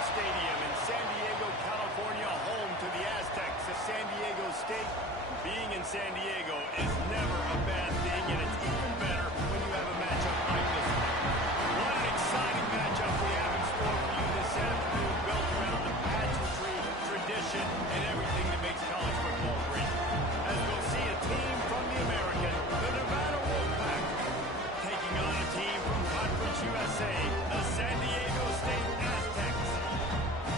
Stadium in San Diego, California, home to the Aztecs of San Diego State. Being in San Diego is never a bad thing, and it's even better when you have a matchup like this one. What an exciting matchup we have in store for you this afternoon, built around the pageantry, tradition, and everything that makes college football great. As we'll see a team from the American, the Nevada Wolfpack, taking on a team from Conference USA, the San Diego State Aztecs.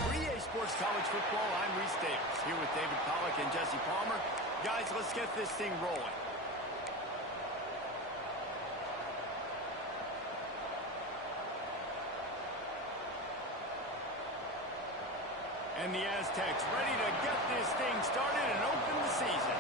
For EA Sports College Football, I'm Reese Davis, here with David Pollack and Jesse Palmer. Guys, let's get this thing rolling. And the Aztecs ready to get this thing started and open the season.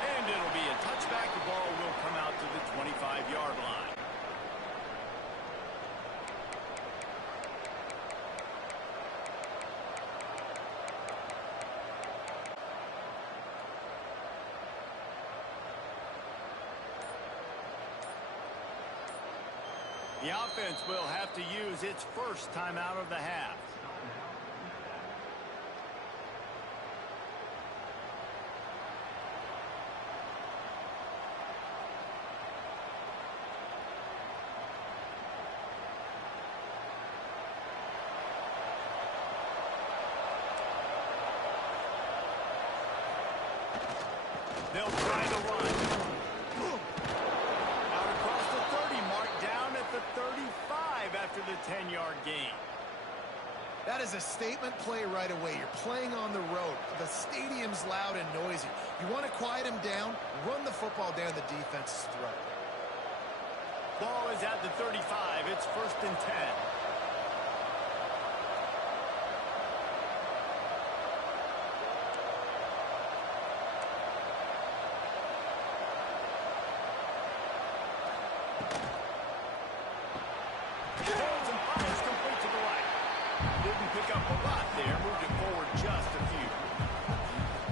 And it'll be a touchback. The ball will come out to the 25-yard line. The offense will have to use its first timeout of the half. They'll try to run. Out across the 30, marked down at the 35 after the 10-yard gain. That is a statement play right away. You're playing on the road. The stadium's loud and noisy. You want to quiet him down, run the football down the defense's throat. Ball is at the 35. It's 1st and 10. Pick up a lot there, moved it forward just a few.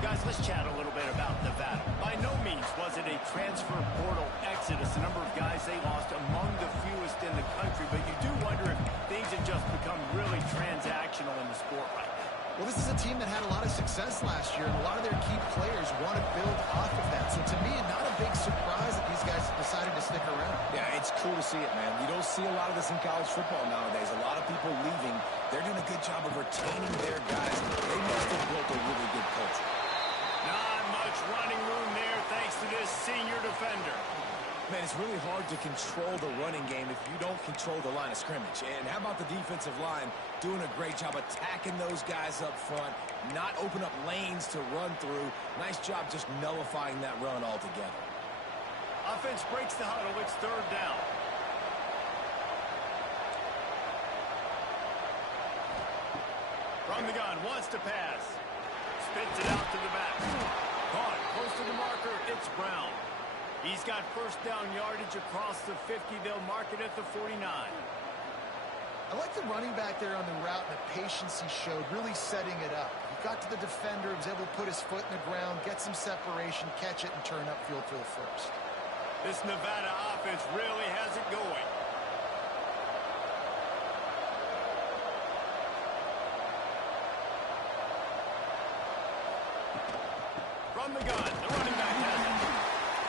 Guys, let's chat a little bit about Nevada. By no means was it a transfer portal exodus. The number of guys they lost among the fewest in the country, but you do wonder if things have just become really transactional in the sport right now. Well, this is a team that had a lot of success last year, and a lot of their key players want to build off of that. So to me, not a big surprise that these guys decided to stick around. Yeah, it's cool to see it, man. You don't see a lot of this in college football nowadays. A lot of people leaving. They're doing a good job of retaining their guys. They must have built a really good culture. Not much running room there thanks to this senior defender. Man, it's really hard to control the running game if you don't control the line of scrimmage. And how about the defensive line doing a great job attacking those guys up front, not open up lanes to run through. Nice job just nullifying that run altogether. Offense breaks the huddle. It's 3rd down. From the gun, wants to pass. Spits it out to the back. Caught close to the marker. It's Brown. He's got 1st down yardage across the 50. They'll mark it at the 49. I like the running back there on the route and the patience he showed, really setting it up. He got to the defender, was able to put his foot in the ground, get some separation, catch it, and turn upfield for the first. This Nevada offense really has it going. From the gun, the running back has it.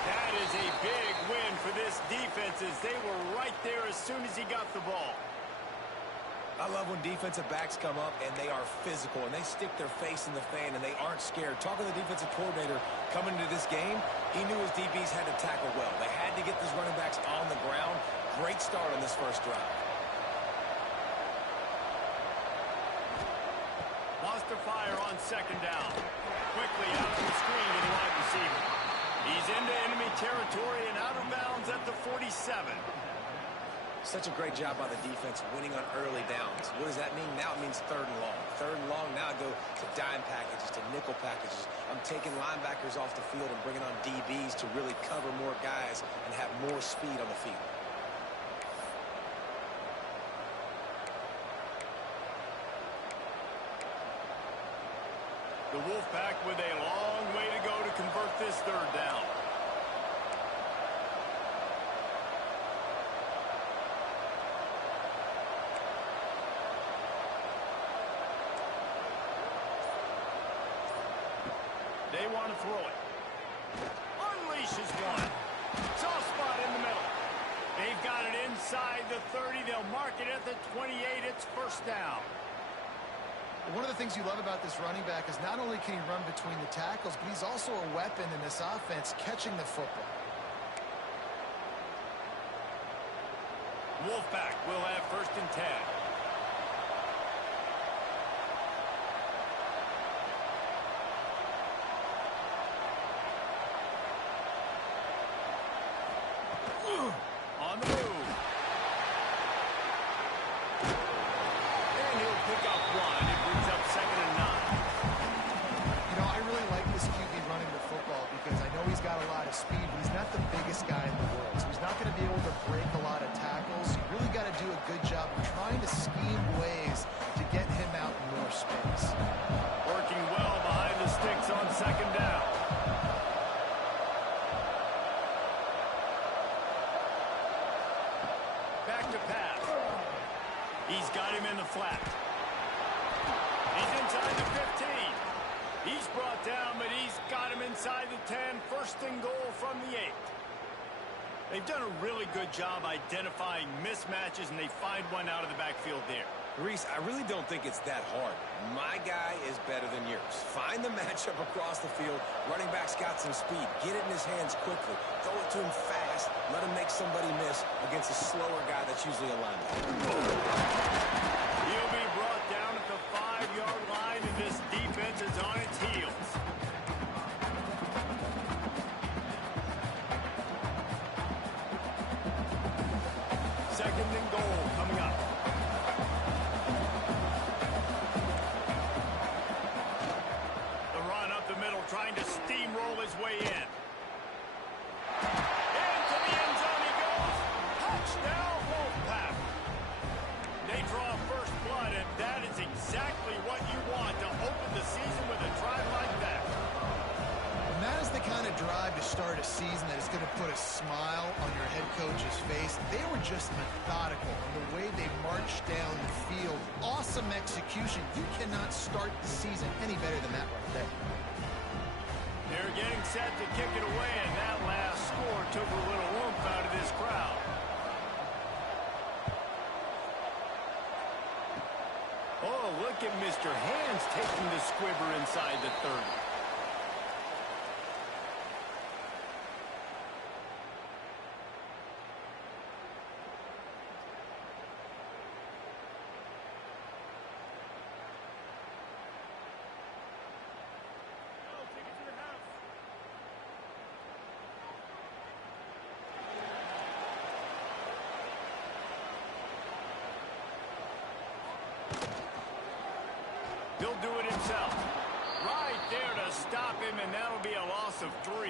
That is a big win for this defense as they were right there as soon as he got the ball. I love when defensive backs come up and they are physical and they stick their face in the fan and they aren't scared. Talking to the defensive coordinator coming into this game, he knew his DBs had to tackle well. They had to get these running backs on the ground. Great start on this first drive. Lost to fire on 2nd down. Quickly out of the screen to the wide receiver. He's into enemy territory and out of bounds at the 47. Such a great job by the defense winning on early downs. What does that mean? Now it means 3rd and long. 3rd and long, now I go to dime packages, to nickel packages. I'm taking linebackers off the field and bringing on DBs to really cover more guys and have more speed on the field. The Wolfpack with a long way to go to convert this 3rd down. They want to throw it. Unleashes one. Soft spot in the middle. They've got it inside the 30. They'll mark it at the 28. It's first down. One of the things you love about this running back is not only can he run between the tackles, but he's also a weapon in this offense catching the football. Wolfpack will have first and 10. On the move. And he'll pick up one. It brings up second and 9. You know, I really like this QB running the football because I know he's got a lot of speed, but he's not the biggest guy in the world. So he's not going to be able to break a lot of tackles. You really got to do a good job of trying to scheme ways to get him out in more space. Working well behind the sticks on second down. Back to pass. He's got him in the flat. He's inside the 15. He's brought down, but he's got him inside the 10. First and goal from the 8. They've done a really good job identifying mismatches, and they find one out of the backfield there. Reese, I really don't think it's that hard. My guy is better than yours. Find the matchup across the field. Running back's got some speed. Get it in his hands quickly. Throw it to him fast. Let him make somebody miss against a slower guy that's usually a linebacker. He'll be brought down at the 5-yard line, and this defense is on its heels. Second and goal coming up. The run up the middle, trying to steamroll his way in. Into the end zone he goes. Touchdown, Wolfpack. They draw first blood, and that is exactly what you want to open the season with a drive like that. And that is the kind of drive to start a season that is going to put a smile on your head coach's face. They were just methodical in the way they marched down the field. Awesome execution. You cannot start the season any better than that right there. They're getting set to kick it away, and that last score took a little oomph out of this crowd. Oh, look at Mr. Hands taking the squibber inside the 30. He'll do it himself. Right there to stop him, and that'll be a loss of 3.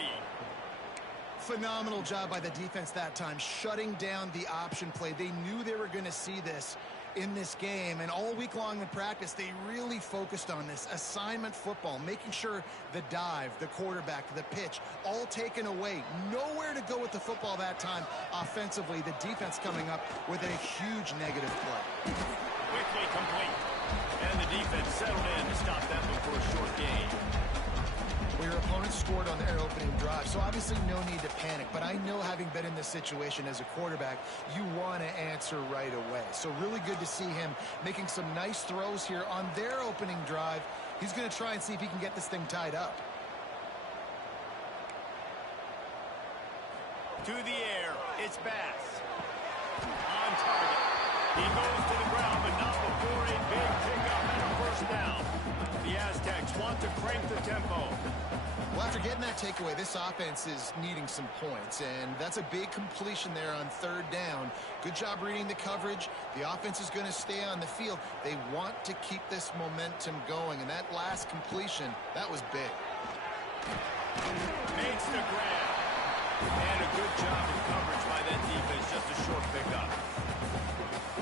Phenomenal job by the defense that time, shutting down the option play. They knew they were going to see this in this game, and all week long in practice, they really focused on this assignment football, making sure the dive, the quarterback, the pitch, all taken away. Nowhere to go with the football that time offensively. The defense coming up with a huge negative play. Quickly complete. And the defense settled in to stop that before a short gain. Well, your opponent scored on their opening drive, so obviously no need to panic. But I know, having been in this situation as a quarterback, you want to answer right away. So really good to see him making some nice throws here on their opening drive. He's going to try and see if he can get this thing tied up. To the air, it's Bass. On target. He goes to the ground, but not before a big pickup and a first down. The Aztecs want to crank the tempo. Well, after getting that takeaway, this offense is needing some points, and that's a big completion there on third down. Good job reading the coverage. The offense is going to stay on the field. They want to keep this momentum going, and that last completion, that was big. Makes the grab. And a good job of coverage by that defense, just a short pickup.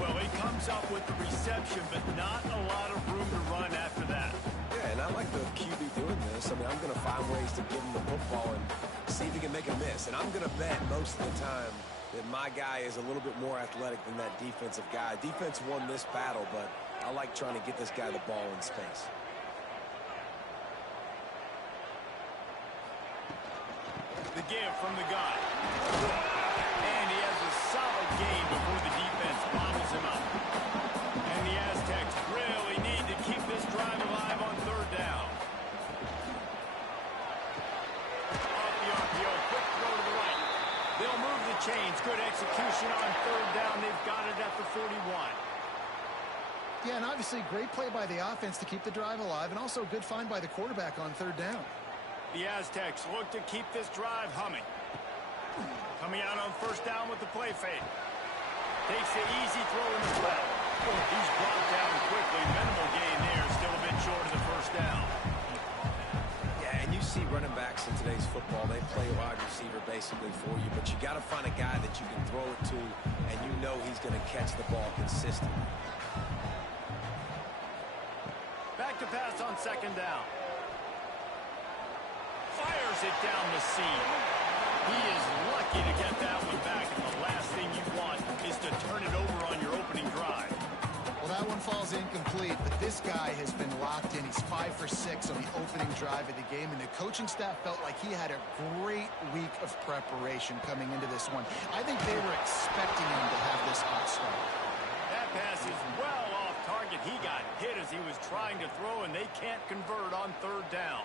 Well, he comes up with the reception, but not a lot of room to run after that. Yeah, and I like the QB doing this. I mean, I'm going to find ways to give him the football and see if he can make a miss. And I'm going to bet most of the time that my guy is a little bit more athletic than that defensive guy. Defense won this battle, but I like trying to get this guy the ball in space. The give from the gun. And he has a solid gain before the defense bobbles him up. And the Aztecs really need to keep this drive alive on third down. Off the RPO, quick throw to the right. They'll move the chains. Good execution on third down. They've got it at the 41. Yeah, and obviously great play by the offense to keep the drive alive, and also a good find by the quarterback on third down. The Aztecs look to keep this drive humming. Coming out on first down with the play fake. Takes the easy throw in the flat. He's brought down quickly. Minimal gain there. Still a bit short of the first down. Yeah, and you see running backs in today's football, they play wide receiver basically for you, but you got to find a guy that you can throw it to, and you know he's going to catch the ball consistently. Back to pass on second down. Fires it down the seam. He is lucky to get that one back, and the last thing you want is to turn it over on your opening drive. Well, that one falls incomplete, but this guy has been locked in. He's 5 for 6 on the opening drive of the game, and the coaching staff felt like he had a great week of preparation coming into this one. I think they were expecting him to have this hot start. That pass is well off target. He got hit as he was trying to throw, and they can't convert on third down.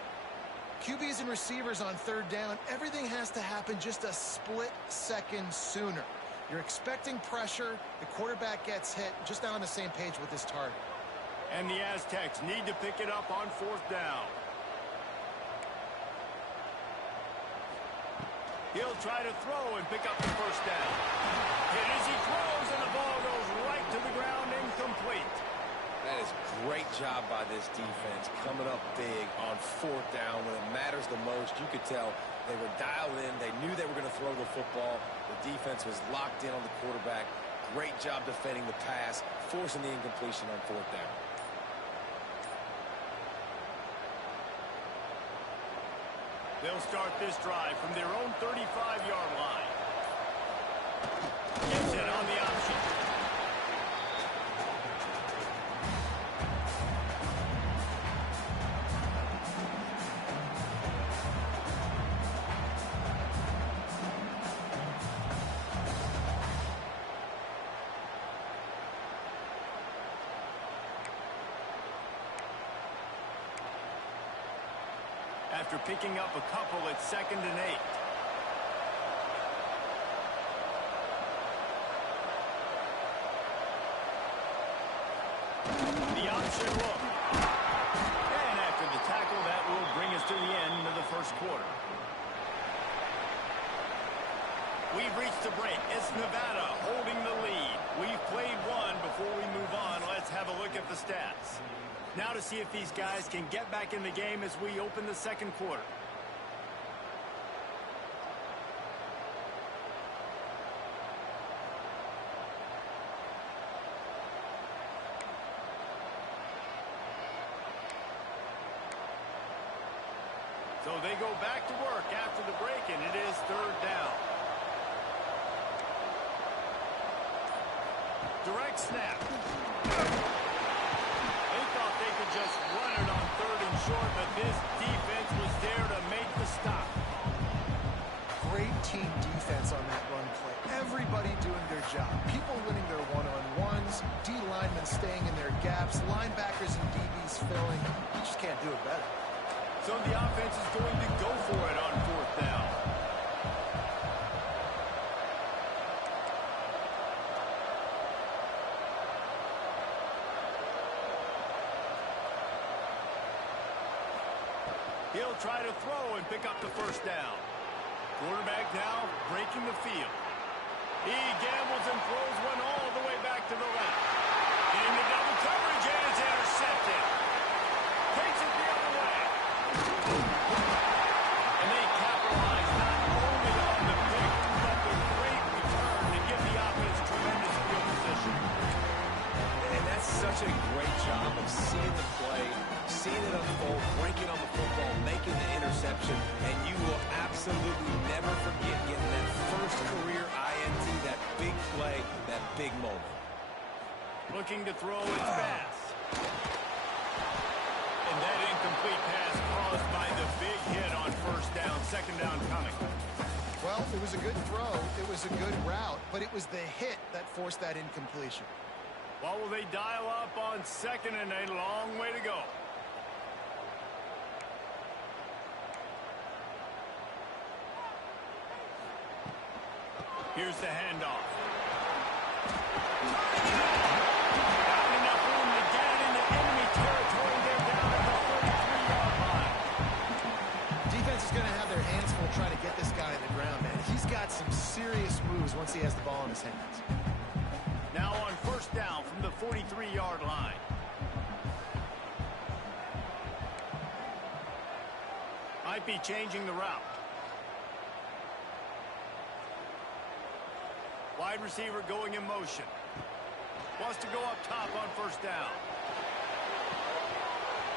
QBs and receivers on third down, everything has to happen just a split second sooner. You're expecting pressure, the quarterback gets hit, just not on the same page with his target. And the Aztecs need to pick it up on fourth down. He'll try to throw and pick up the first down. Hit as he throws, and the ball goes right to the ground, incomplete. That is great job by this defense, coming up big on fourth down when it matters the most. You could tell they were dialed in. They knew they were going to throw the football. The defense was locked in on the quarterback. Great job defending the pass, forcing the incompletion on fourth down. They'll start this drive from their own 35-yard line. Gets it on the option. After picking up a couple at 2nd and 8. The option look. And after the tackle, that will bring us to the end of the first quarter. We've reached the break. It's Nevada holding the lead. We've played one. Before we move on, let's have a look at the stats. Now to see if these guys can get back in the game as we open the second quarter. So they go back to work after the break, and it is third down. Direct snap. They thought they could just run it on third and short, but this defense was there to make the stop. Great team defense on that run play. Everybody doing their job. People winning their one-on-ones, D linemen staying in their gaps, linebackers and DBs filling. You just can't do it better. So the offense is going to go for it on fourth down. He'll try to throw and pick up the first down. Quarterback now breaking the field. He gambles and throws one all the way back to the left. Into double coverage, and it's intercepted. Takes it the other way. And they capitalize not only on the pick, but the great return to give the offense tremendous field position. And that's such a great job of seeing the play, seeing it unfold, breaking on the football, making the interception, and you will absolutely never forget getting that first career INT, that big play, that big moment. Looking to throw its pass. And that incomplete pass caused by the big hit on first down, second down coming. Well, it was a good throw. It was a good route, but it was the hit that forced that incompletion. Well, will they dial up on second and a long way to go? Here's the handoff. Not enough room to get it into enemy territory. They're down at the 33-yard line. Defense is going to have their hands full trying to get this guy in the ground, man. He's got some serious moves once he has the ball in his hands. Now on first down from the 43-yard line. Might be changing the route. Wide receiver going in motion. Wants to go up top on first down.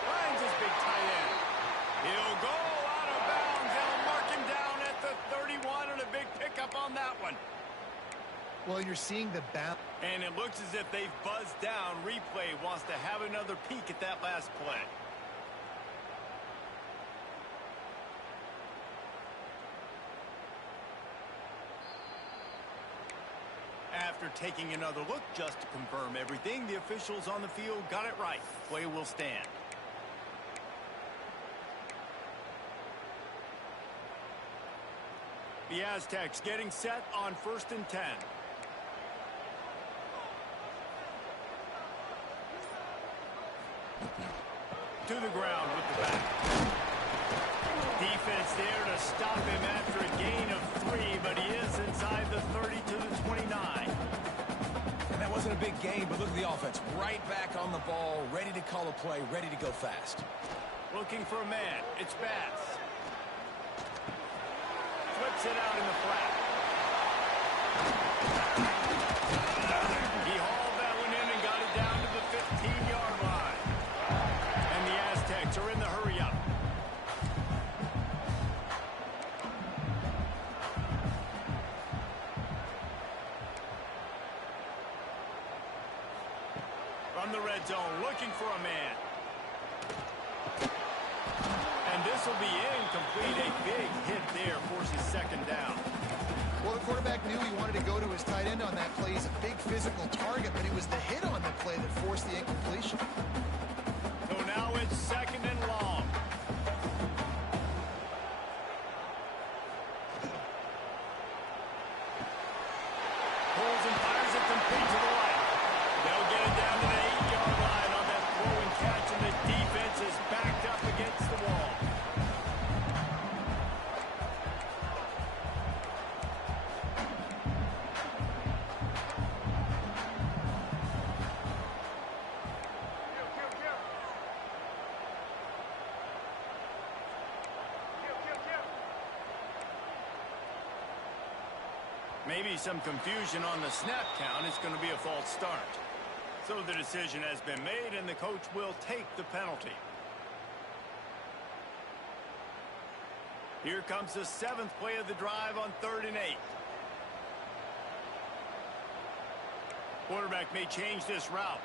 Finds his big tight end. He'll go out of bounds. They'll mark him down at the 31 and a big pickup on that one. Well, you're seeing the bounce. And it looks as if they've buzzed down. Replay wants to have another peek at that last play. After taking another look just to confirm everything, the officials on the field got it right. Play will stand. The Aztecs getting set on 1st and 10. To the ground with the back. Defense there to stop him after a gain of 3, but he is inside the 30 to the 29. And that wasn't a big gain, but look at the offense. Right back on the ball, ready to call a play, ready to go fast. Looking for a man. It's Bass. Flips it out in the flat. He hauled that one in and got it down to the 15-yard line. And the Aztecs are in the hurry-up. From the red zone, looking for a man. And this will be incomplete. A big hit there forces second down. Well, the quarterback knew he wanted to go to his tight end on that play. He's a big physical target, but it was the hit on the play that forced the incompletion. So now it's second and long. Pulls and fires it complete to the right. They'll get it down to the 8-yard line on that throw and catch, and the defense is backed up against the wall. Maybe some confusion on the snap count. It's going to be a false start. So the decision has been made, and the coach will take the penalty. Here comes the 7th play of the drive on 3rd and 8. Quarterback may change this route.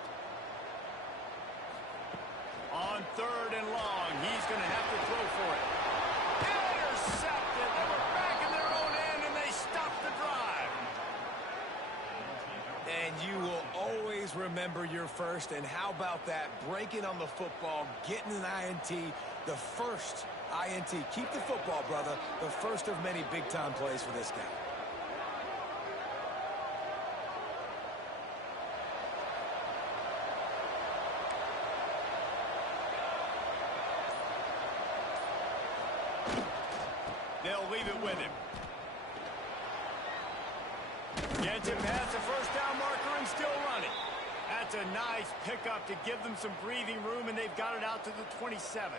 On 3rd and long, he's going to have to throw for it. Intercepted. They were back in their own end, and they stopped the drive. And you will always remember your first. And how about that? Breaking on the football, getting an INT, the first INT. Keep the football, brother. The first of many big-time plays for this guy. They'll leave it with him. Gets it past the first down marker and still running. That's a nice pickup to give them some breathing room, and they've got it out to the 27.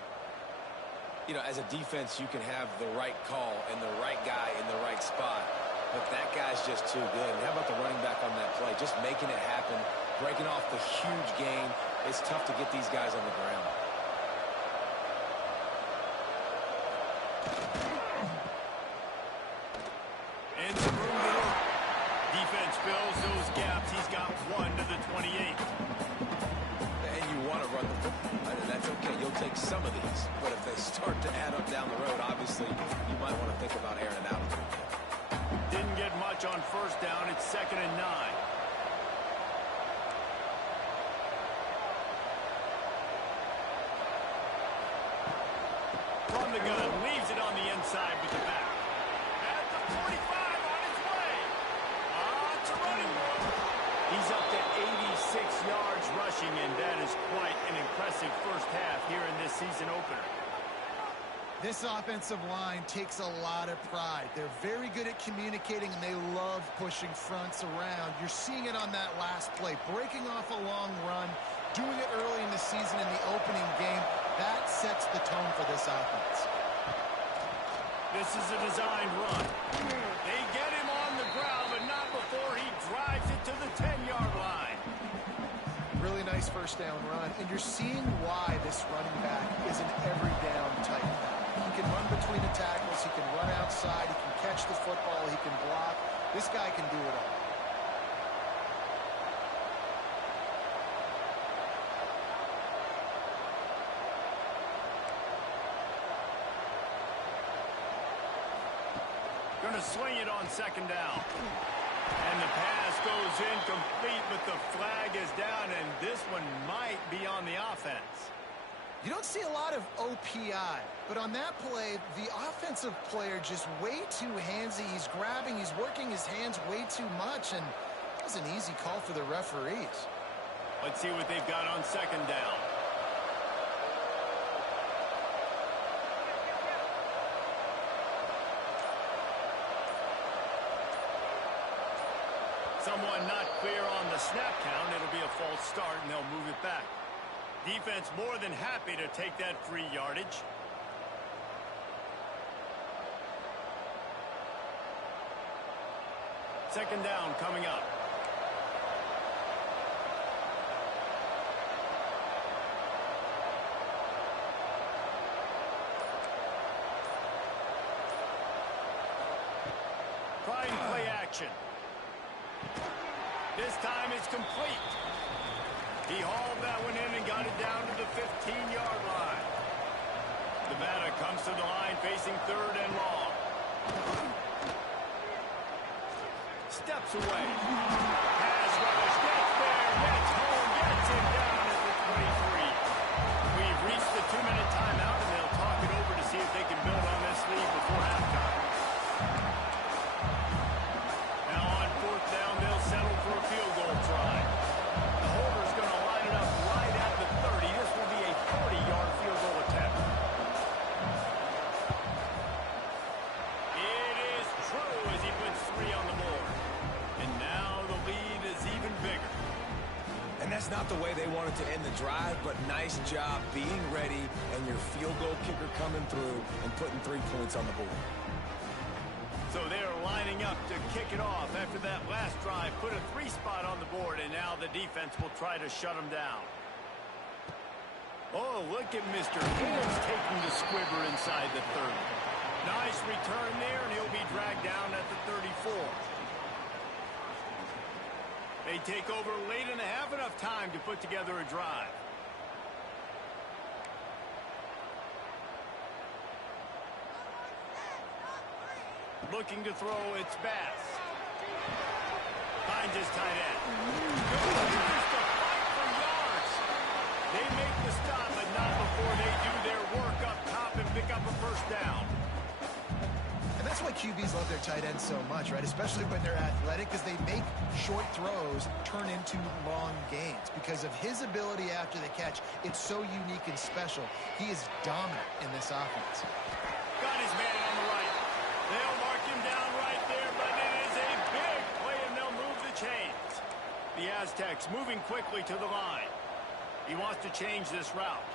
You know, as a defense, you can have the right call and the right guy in the right spot, but that guy's just too good. And how about the running back on that play? Just making it happen, breaking off the huge gain. It's tough to get these guys on the ground. And some room to work. Defense fills those gaps. He's got 1 to the 28. And you want to run the football, right? And that's okay. You'll take some of these. But if they start to add up down the road, obviously, you might want to think about airing it out a little bit. much on first down. It's 2nd and 9. From the gun, leaves it on the inside with the back. At the 45, on his way. It's a running one. He's up to 86 yards rushing, and that is quite an impressive first half here in this season opener. This offensive line takes a lot of pride. They're very good at communicating, and they love pushing fronts around. You're seeing it on that last play, breaking off a long run, doing it early in the season in the opening game. That sets the tone for this offense. This is a designed run. They get him on the ground, but not before he drives it to the 10-yard line. Really nice first down run, and you're seeing why this running back is an every down type back. He can run between the tackles, he can run outside, he can catch the football, he can block. This guy can do it all. Going to swing it on 2nd down. And the pass goes incomplete, but the flag is down, and this one might be on the offense. You don't see a lot of OPI, but on that play, the offensive player just way too handsy. He's grabbing, he's working his hands way too much, and that was an easy call for the referees. Let's see what they've got on 2nd down. Someone not clear on the snap count. It'll be a false start, and they'll move it back. Defense more than happy to take that free yardage. Second down coming up. Trying play action. This time it's complete. He hauled that one in and got it down to the 15-yard line. Nevada comes to the line facing 3rd and long. Steps away. Pass rush, gets there, gets home, gets him down at the 23. We've reached the 2-minute timeout, and they'll talk it over to see if they can build on this lead before halftime. Now on 4th down, they'll settle for a field goal try. The holder's going to line it up right at the 30. This will be a 40-yard field goal attempt. It is true as he puts 3 on the board. And now the lead is even bigger. And that's not the way they wanted to end the drive, but nice job being ready and your field goal kicker coming through and putting 3 points on the board. So they're lining up to kick it off after that last drive. Put a 3 spot on the board, and now the defense will try to shut them down. Oh, look at Mr. Higgins taking the squibber inside the 30. Nice return there, and he'll be dragged down at the 34. They take over late and have enough time to put together a drive. Looking to throw, it's Bass. Finds his tight end. Continues to fight for yards. They make the stop, but not before they do their work up top and pick up a first down. And that's why QBs love their tight ends so much, right? Especially when they're athletic, because they make short throws turn into long gains. Because of his ability after the catch, it's so unique and special. He is dominant in this offense. Got his man on the right. They'll mark him down right there, but it is a big play, and they'll move the chains. The Aztecs moving quickly to the line. He wants to change this route.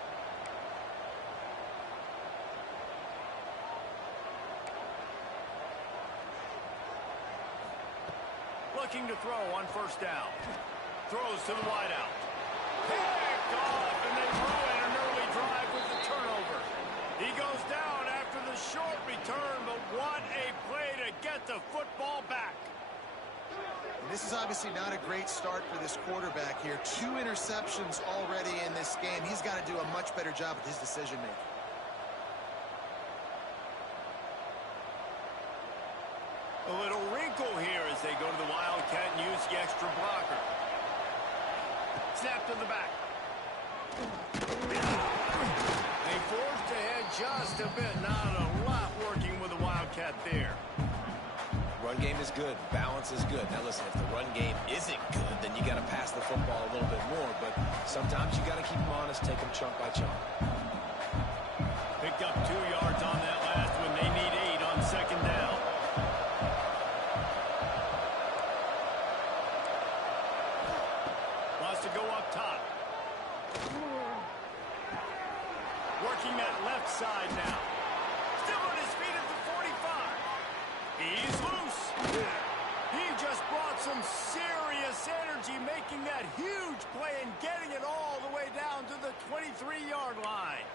Looking to throw on first down. Throws to the wideout. Picked off, and they ruin an early drive with the turnover. He goes down after the short return, but what a play to get the football back. And this is obviously not a great start for this quarterback here. 2 interceptions already in this game. He's got to do a much better job with his decision-making. A little wrinkle here as they go to the Wildcat and use the extra blocker. Snap to the back. They forced ahead just a bit. Not a lot working with the Wildcat there. Run game is good. Balance is good. Now listen, if the run game isn't good, then you got to pass the football a little bit more. But sometimes you got to keep them honest, take them chunk by chunk. Picked up 2 yards on that last one. They need 8 on second down. Wants to go up top. Working that left side now. Still on his feet at the 45. He's loose. He just brought some serious energy, making that huge play and getting it all the way down to the 23-yard line.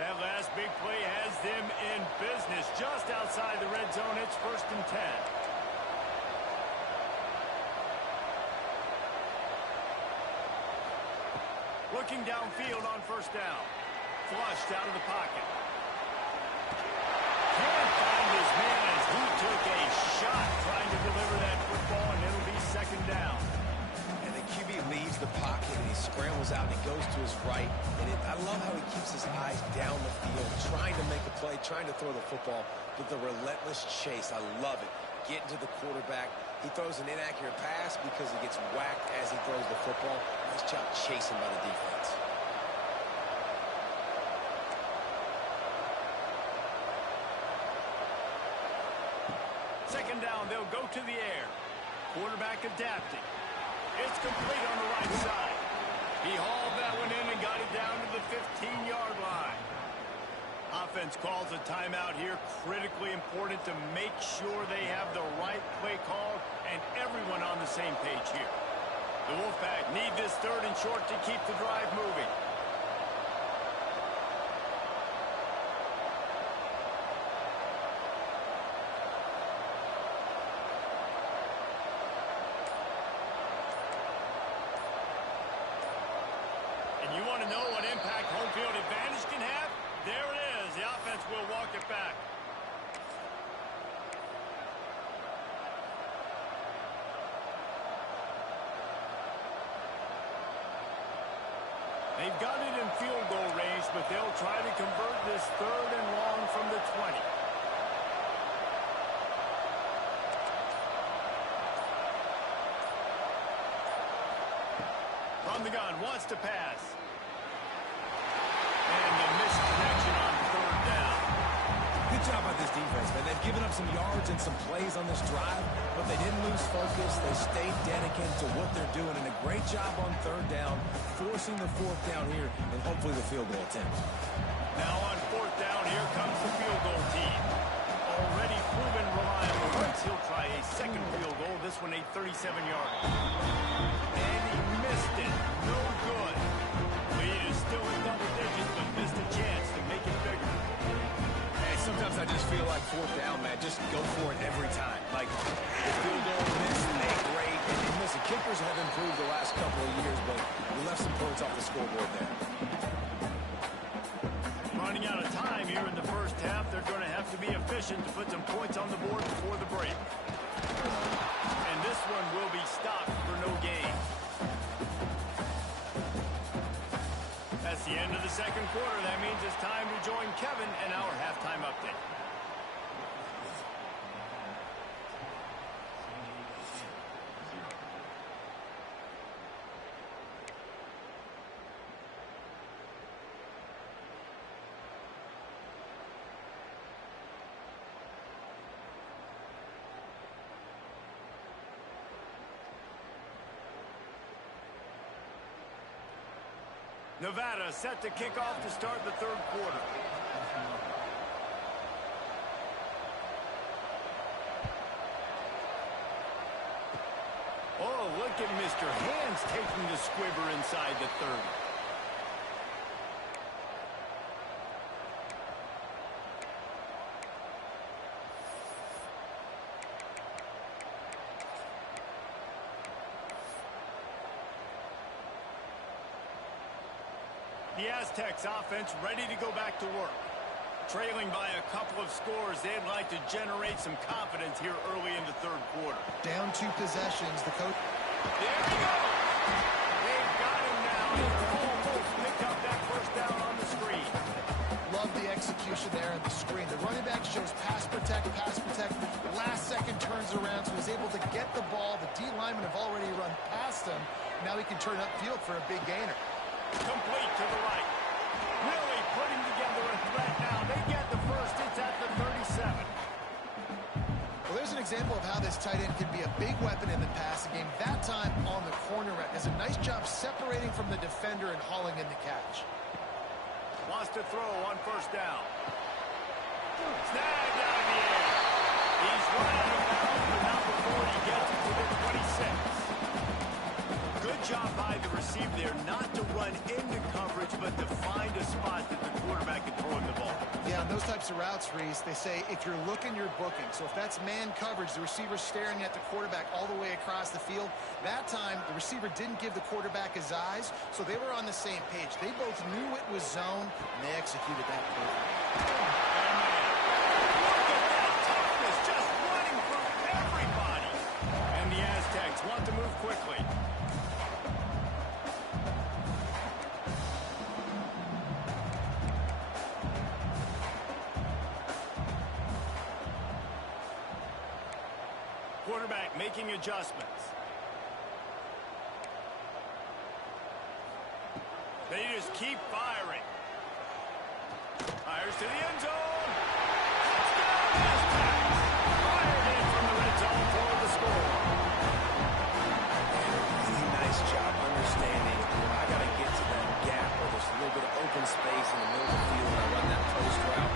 That last big play has them in business just outside the red zone. It's 1st and 10. Looking downfield on 1st down. Flushed out of the pocket. Can't find his man as he took a shot trying to deliver that football, and it'll be 2nd down. And the QB leaves the pocket, and he scrambles out, and he goes to his right. And I love how he keeps his eyes down the field, trying to make a play, trying to throw the football, but the relentless chase, I love it. Getting to the quarterback. He throws an inaccurate pass because he gets whacked as he throws the football. Nice job chasing by the defense. Second down, they'll go to the air. Quarterback adapting. It's complete on the right side. He hauled that one in and got it down to the 15-yard line. Offense calls a timeout here. Critically important to make sure they have the right play call and everyone on the same page here. The Wolfpack need this 3rd and short to keep the drive moving. And you want to know what impact home field advantage can have? There it is. The offense will walk it back. They've got it in field goal range, but they'll try to convert this 3rd and long from the 20. From the gun, wants to pass. And the missed connection on 3rd down. Good job by this defense, man. They've given up some yards and some plays on this drive, but they didn't lose focus. They stayed dedicated to what they're doing, and a great job on 3rd down, forcing the 4th down here, and hopefully the field goal attempt. Now on 4th down, here comes the field goal team. Already proven reliable once. He'll try a 2nd field goal. This one a 37-yarder. And he missed it. No good. Lead is still in double digits, but missed a chance to make it bigger. Hey, sometimes I just feel like 4th down, man. Just go for it every time. Like, the field goal missed, ain't great. And listen, kickers have improved the last couple of years, but we left some points off the scoreboard there. Running out of time here in the 1st half. They're going to have to be efficient to put some points on the board before the break. And this one will be stopped for no gain. That's the end of the 2nd quarter. That means it's time to join Kevin and our halftime update. Nevada set to kick off to start the 3rd quarter. Oh, look at Mr. Hands taking the squibber inside the 30. The Aztecs offense ready to go back to work. Trailing by a couple of scores, they'd like to generate some confidence here early in the third quarter. Down 2 possessions, the coach. There he goes. They've got him now. He almost picked up that first down on the screen. Love the execution there on the screen. The running back shows pass protect, pass protect. Last second turns around, so he's able to get the ball. The D linemen have already run past him. Now he can turn upfield for a big gainer. Complete to the right. Really putting together a threat now. They get the first. It's at the 37. Well, there's an example of how this tight end can be a big weapon in the passing game. That time on the corner route does a nice job separating from the defender and hauling in the catch. Wants to throw on first down. Snagged out of the air. He's run out of bounds, but not before he gets it to the 26. Good job by the receiver there, not to run into coverage, but to find a spot that the quarterback can throw him the ball. Yeah, on those types of routes, Reese, they say if you're looking, you're booking. So if that's man coverage, the receiver's staring at the quarterback all the way across the field. That time, the receiver didn't give the quarterback his eyes, so they were on the same page. They both knew it was zone, and they executed that perfectly. Look at that toughness, just running through everybody. And the Aztecs want to move quickly. Quarterback making adjustments. They just keep firing. Fires to the end zone. Touchdown, Aztecs. Fired in from the red zone for the score. Really nice job understanding. I got to get to that gap where there's a little bit of open space in the middle of the field when I run that post route.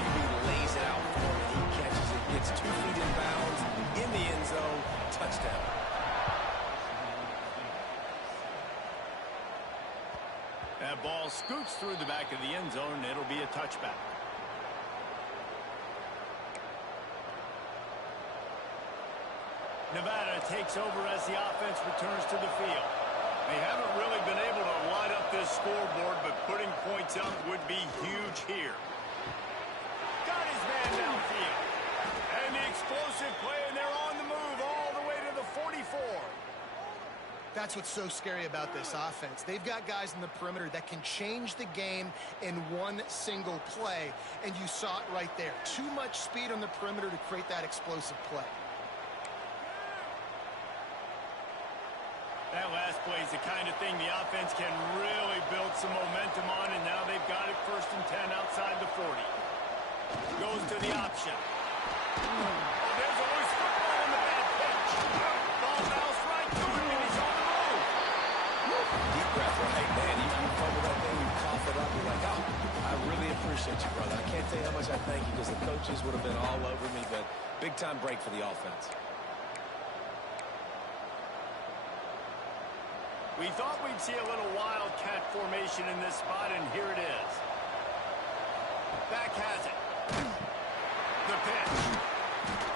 QB lays it out for him, and he catches it, gets 2 feet in bounds, in the end zone, touchdown. That ball scoots through the back of the end zone, and it'll be a touchback. Nevada takes over as the offense returns to the field. They haven't really been able to light up this scoreboard, but putting points up would be huge here. Got his man downfield. And the explosive play, and they're on the move all the way to the 44. That's what's so scary about this offense. They've got guys in the perimeter that can change the game in one single play, and you saw it right there. Too much speed on the perimeter to create that explosive play. That last play is the kind of thing the offense can really build some momentum on, and now they've got it 1st and 10 outside the 40. Goes to the option. Oh, there's a loose football on the bad pitch. Ball bounced right to him, and he's on the move. Deep breath, right? Man, you fumble that thing, you cough it up, you're like, oh, I really appreciate you, brother. I can't tell you how much I thank you because the coaches would have been all over me, but big-time break for the offense. We thought we'd see a little wildcat formation in this spot, and here it is. Back has it. The pitch.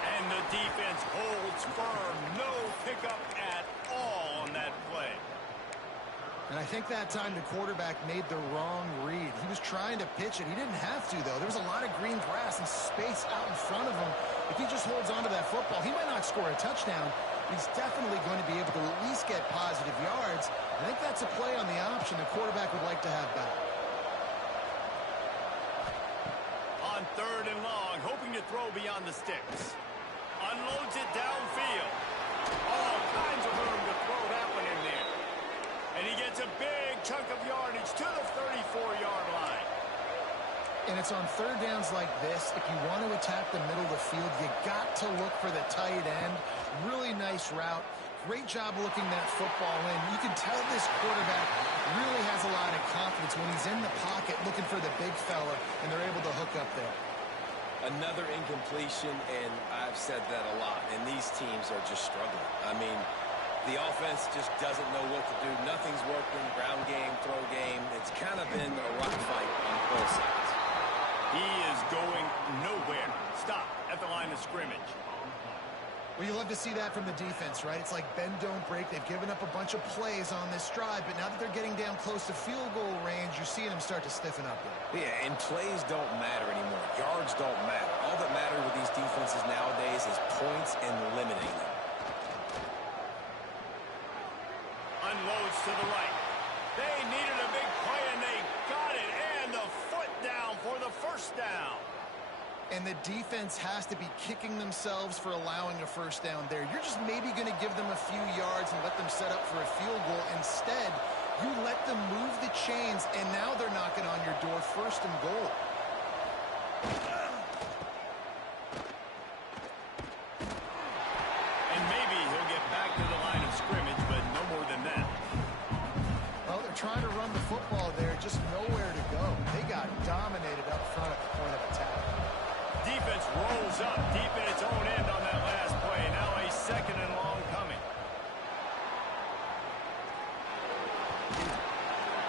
And the defense holds firm. No pickup at all on that play. And I think that time the quarterback made the wrong read. He was trying to pitch it. He didn't have to, though. There was a lot of green grass and space out in front of him. If he just holds onto that football, he might not score a touchdown. He's definitely going to be able to at least get positive yards. I think that's a play on the option the quarterback would like to have back. On 3rd and long, hoping to throw beyond the sticks. Unloads it downfield. All kinds of room to throw that one in there. And he gets a big chunk of yardage to the 34-yard line. And it's on 3rd downs like this. If you want to attack the middle of the field, you got to look for the tight end. Really nice route. Great job looking that football in. You can tell this quarterback really has a lot of confidence when he's in the pocket looking for the big fella, and they're able to hook up there. Another incompletion, and I've said that a lot, and these teams are just struggling. I mean, the offense just doesn't know what to do. Nothing's working. Ground game, throw game. It's kind of been a rock fight on both sides. He is going nowhere. Stop at the line of scrimmage. Well, you love to see that from the defense, right? It's like bend, don't break. They've given up a bunch of plays on this drive, but now that they're getting down close to field goal range, you're seeing them start to stiffen up there. Yeah, and plays don't matter anymore. Yards don't matter. All that matters with these defenses nowadays is points and limiting them. Unloads to the right. They needed a big play, and they got it. And the foot down for the first down. And the defense has to be kicking themselves for allowing a first down there. You're just maybe going to give them a few yards and let them set up for a field goal. Instead, you let them move the chains, and now they're knocking on your door, first and goal. And maybe he'll get back to the line of scrimmage, but no more than that. Well, they're trying to run the football there, just nowhere to go. They got dominated up front at the point of attack. Defense rolls up deep in its own end on that last play. Now a second and long coming.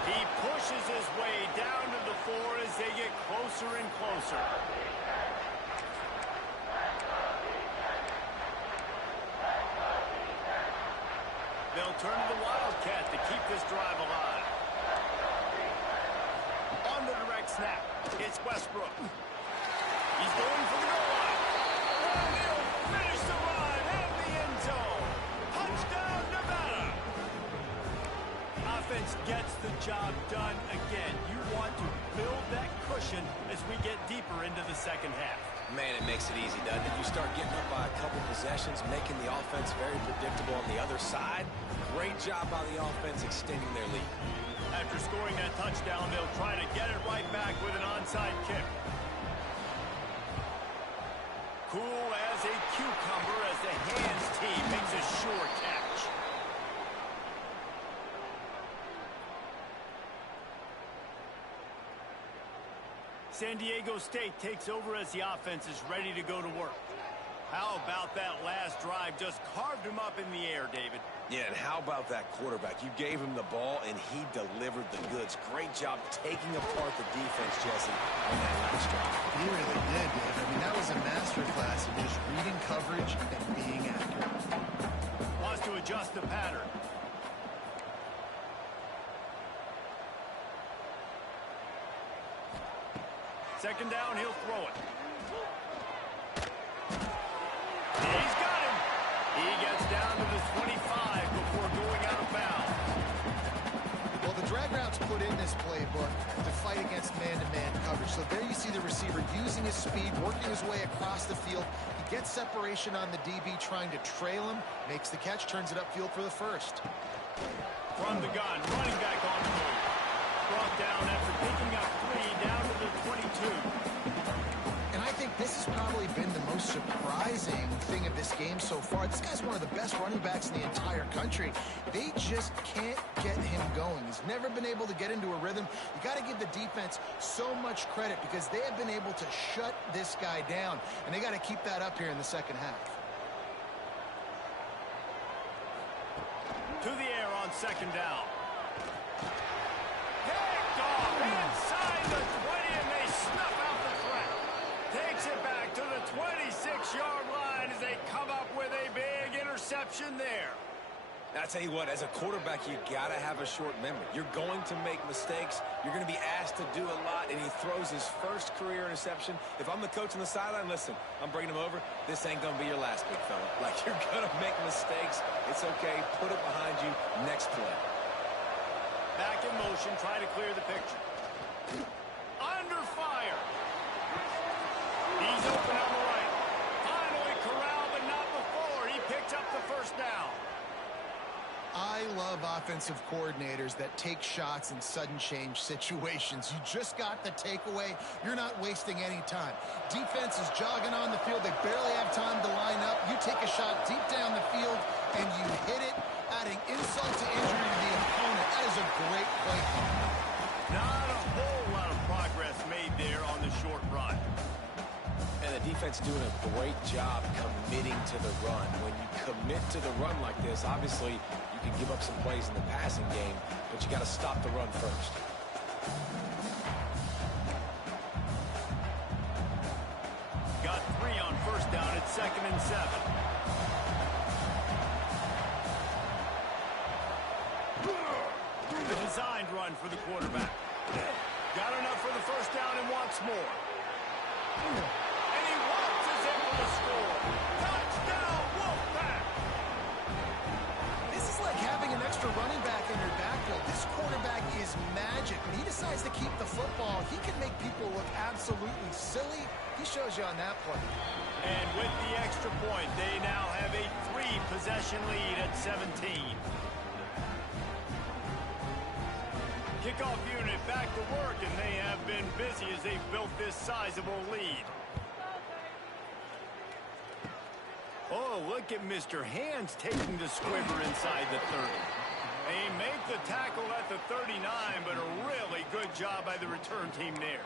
He pushes his way down to the 4 as they get closer and closer. They'll turn to the Wildcat to keep this drive alive. On the direct snap, it's Westbrook. He's going for the goal line. And he'll finish the run in the end zone. Touchdown, Nevada. Offense gets the job done again. You want to build that cushion as we get deeper into the second half. Man, it makes it easy, doesn't it? You start getting up by a couple possessions, making the offense very predictable on the other side. Great job by the offense extending their lead. After scoring that touchdown, they'll try to get it right back with an onside kick. Cool as a cucumber as the hands team makes a sure catch. San Diego State takes over as the offense is ready to go to work. How about that last drive? Just carved him up in the air, David. Yeah, and how about that quarterback? You gave him the ball, and he delivered the goods. Great job taking apart the defense, Jesse, on that last drive. He really did, Dave. I mean, that was a masterclass in just reading coverage and being accurate. Wants to adjust the pattern. Second down, he'll throw it. He's got him. He gets down to the 25 before going out of bounds. Well, the drag routes put in this playbook to fight against man-to-man coverage. So there you see the receiver using his speed, working his way across the field. He gets separation on the DB, trying to trail him, makes the catch, turns it upfield for the first. From the gun, running back on the move. Brought down after picking up 3 down to the 22. And I think this has probably been the most surprising thing of this game so far. This guy's one of the best running backs in the entire country. They just can't get him going. He's never been able to get into a rhythm. You got to give the defense so much credit because they have been able to shut this guy down. And they got to keep that up here in the second half. To the air on second down. Picked off inside the 20, and they snuff out the threat. Takes it back to the 26-yard line as they come up with a big interception there. I tell you what, as a quarterback, you got to have a short memory. You're going to make mistakes. You're going to be asked to do a lot, and he throws his first career interception. If I'm the coach on the sideline, listen, I'm bringing him over. This ain't going to be your last, big fella. Like, you're going to make mistakes. It's okay. Put it behind you. Next play. Back in motion, try to clear the picture. Under fire. He's open on the right. Finally corralled, but not before. He picked up the first down. I love offensive coordinators that take shots in sudden change situations. You just got the takeaway. You're not wasting any time. Defense is jogging on the field. They barely have time to line up. You take a shot deep down the field, and you hit it, adding insult to injury to the opponent. That is a great play call. Not a whole lot of progress made there on the short run. And the defense doing a great job committing to the run. When you commit to the run like this, obviously you can give up some plays in the passing game, but you got to stop the run first. Got 3 on first down at 2nd and 7. The designed run for the quarterback. Got enough for the first down and wants more. And he launches in for the score. Touchdown, Wolfpack! This is like having an extra running back in your backfield. This quarterback is magic. When he decides to keep the football, he can make people look absolutely silly. He shows you on that play. And with the extra point, they now have a 3-possession lead at 17. Kickoff unit back to work, and they have been busy as they've built this sizable lead. Oh, look at Mr. Hands taking the squibber inside the 30. They make the tackle at the 39, but a really good job by the return team there.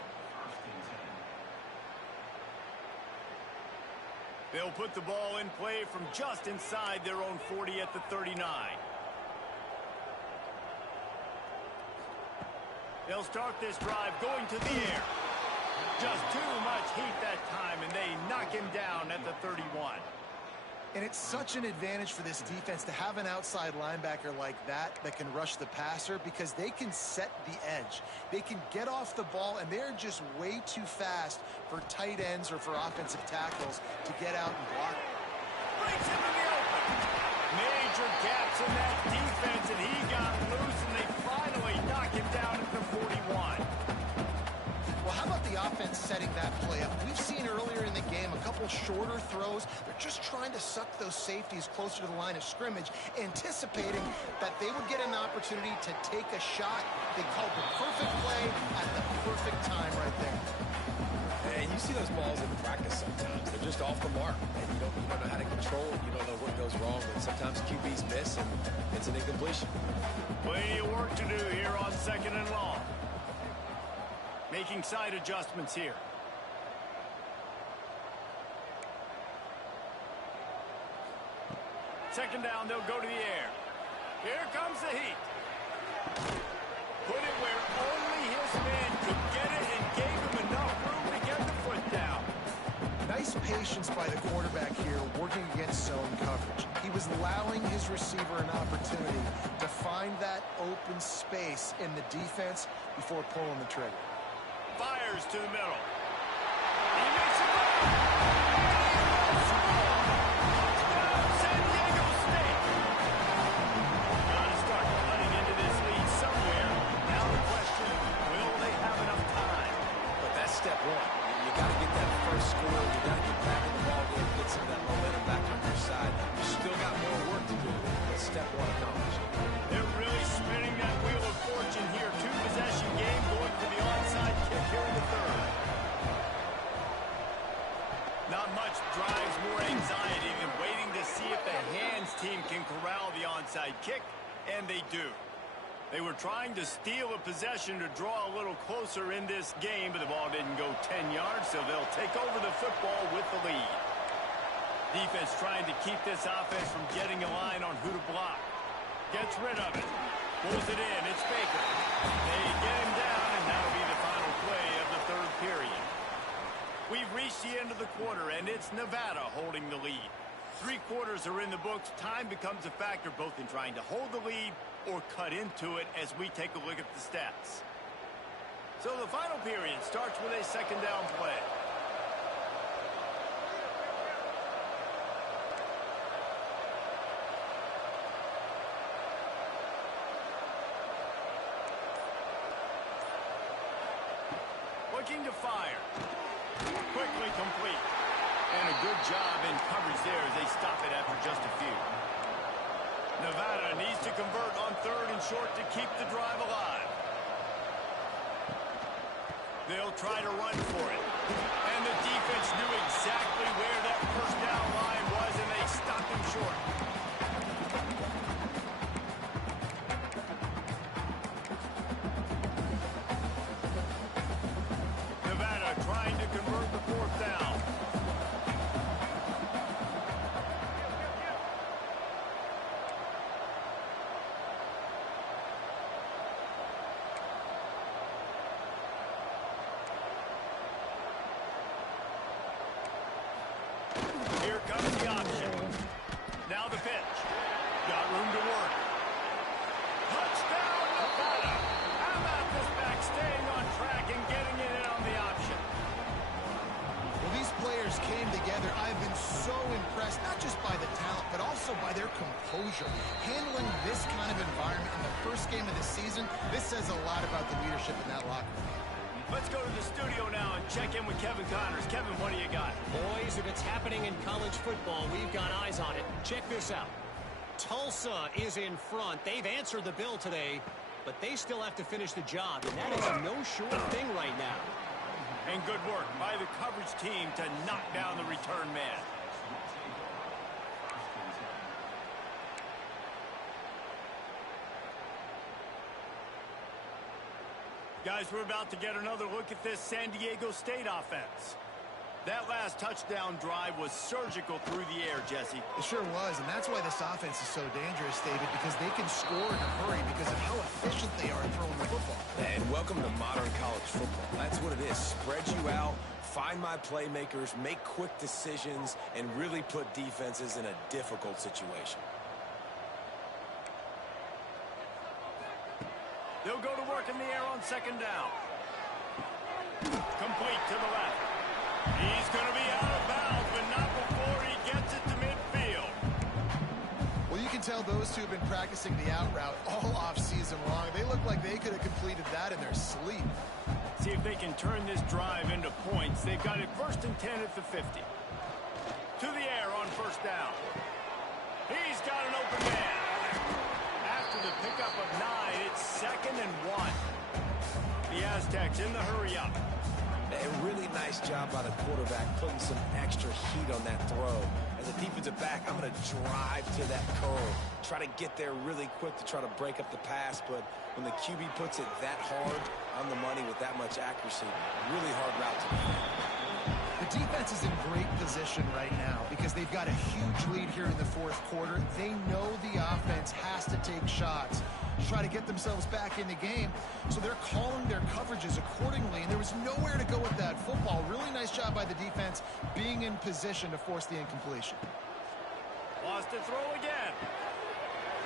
They'll put the ball in play from just inside their own 40 at the 39. They'll start this drive going to the air. Just too much heat that time, and they knock him down at the 31. And it's such an advantage for this defense to have an outside linebacker like that can rush the passer, because they can set the edge. They can get off the ball, and they're just way too fast for tight ends or for offensive tackles to get out and block. Breaks into the open. Major gaps in that defense, and he got loose, and they finally knock him down at the 41. Well, how about the offense setting that play up? We've seen earlier in the game a couple shorter throws. They're just trying to suck those safeties closer to the line of scrimmage, anticipating that they would get an opportunity to take a shot. They called the perfect play at the perfect time right there. And you see those balls in practice sometimes. They're just off the mark. And you don't know how to control it. You don't know what goes wrong. And sometimes QBs miss, and it's an incompletion. Plenty of work to do here on 2nd and long. Making side adjustments here. Second down, they'll go to the air. Here comes the heat. Put it where only his man could get it, and gave him enough room to get the foot down. Nice patience by the quarterback here, working against zone coverage. He was allowing his receiver an opportunity to find that open space in the defense before pulling the trigger. Fires to the middle. He makes it go. San Diego State. Gotta start cutting into this lead somewhere. Now the question, will they have enough time? But that's step one. You got to get that first score. You got to get back in the ball game, get some of that momentum back on your side. You still got more work to do, but step one accomplished. They're really spinning that wheel of fortune here. 2-possession game, going for the onside kick here in the 3rd. Not much drives more anxiety than waiting to see if the hands team can corral the onside kick, and they do. They were trying to steal a possession to draw a little closer in this game, but the ball didn't go 10 yards, so they'll take over the football with the lead. Defense trying to keep this offense from getting a line on who to block. Gets rid of it. Pulls it in. It's Baker. They get him down, and that'll be the final play of the 3rd period. We've reached the end of the quarter, and it's Nevada holding the lead. 3 quarters are in the books. Time becomes a factor both in trying to hold the lead or cut into it as we take a look at the stats. So the final period starts with a 2nd down play. Looking to fire. Quickly complete. And a good job in coverage there as they stop it after just a few. Nevada needs to convert on 3rd and short to keep the drive alive. They'll try to run for it. And the defense knew exactly where that first down line was, and they stopped him short. Nevada trying to convert the 4th down. Now the pitch. Got room to work. Touchdown, Nevada. How about this back staying on track and getting it in on the option? Well, these players came together. I've been so impressed, not just by the talent, but also by their composure. Handling this kind of environment in the first game of the season, this says a lot about the leadership in that locker room. Let's go to the studio now and check in with Kevin Connors. Kevin, what do you got? Boys, if it's happening in college football, we've got eyes on it. Check this out. Tulsa is in front. They've answered the bill today, but they still have to finish the job, and that is a no short thing right now. And good work by the coverage team to knock down the return man. Guys, we're about to get another look at this San Diego State offense. That last touchdown drive was surgical through the air, Jesse. It sure was, and that's why this offense is so dangerous, David, because they can score in a hurry because of how efficient they are at throwing the football. And welcome to modern college football. That's what it is. Spread you out, find my playmakers, make quick decisions, and really put defenses in a difficult situation. They'll go to work in the air on second down. Complete to the left. He's going to be out of bounds, but not before he gets it to midfield. Well, you can tell those two have been practicing the out route all off-season long. They look like they could have completed that in their sleep. See if they can turn this drive into points. They've got it 1st and 10 at the 50. To the air on first down. He's got an open man. After the pickup of 9, it's 2nd and 1. The Aztecs in the hurry up. A really nice job by the quarterback putting some extra heat on that throw. As a defensive back, I'm going to drive to that curl. Try to get there really quick to try to break up the pass, but when the QB puts it that hard on the money with that much accuracy, really hard route to defend. The defense is in great position right now because they've got a huge lead here in the fourth quarter. They know the offense has to take shots to try to get themselves back in the game, so they're calling their coverages accordingly, and there was nowhere to go with that football. Really nice job by the defense being in position to force the incompletion. Lost to throw again.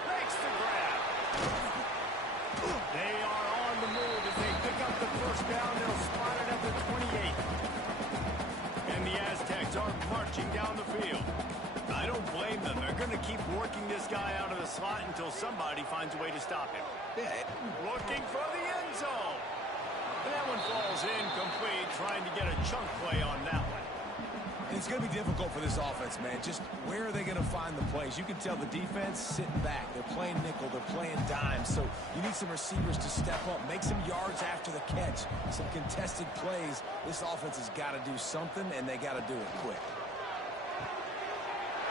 Makes the grab. They are on the move as they pick up the first down. They'll spot it at the 28. And the Aztecs are marching down the field. I don't blame them. They're going to keep working this guy out of the slot until somebody finds a way to stop him. Looking for the end zone. And that one falls incomplete, trying to get a chunk play on that one. It's going to be difficult for this offense, man. Just where are they going to find the plays? You can tell the defense sitting back. They're playing nickel. They're playing dime. So you need some receivers to step up, make some yards after the catch, some contested plays. This offense has got to do something, and they got to do it quick.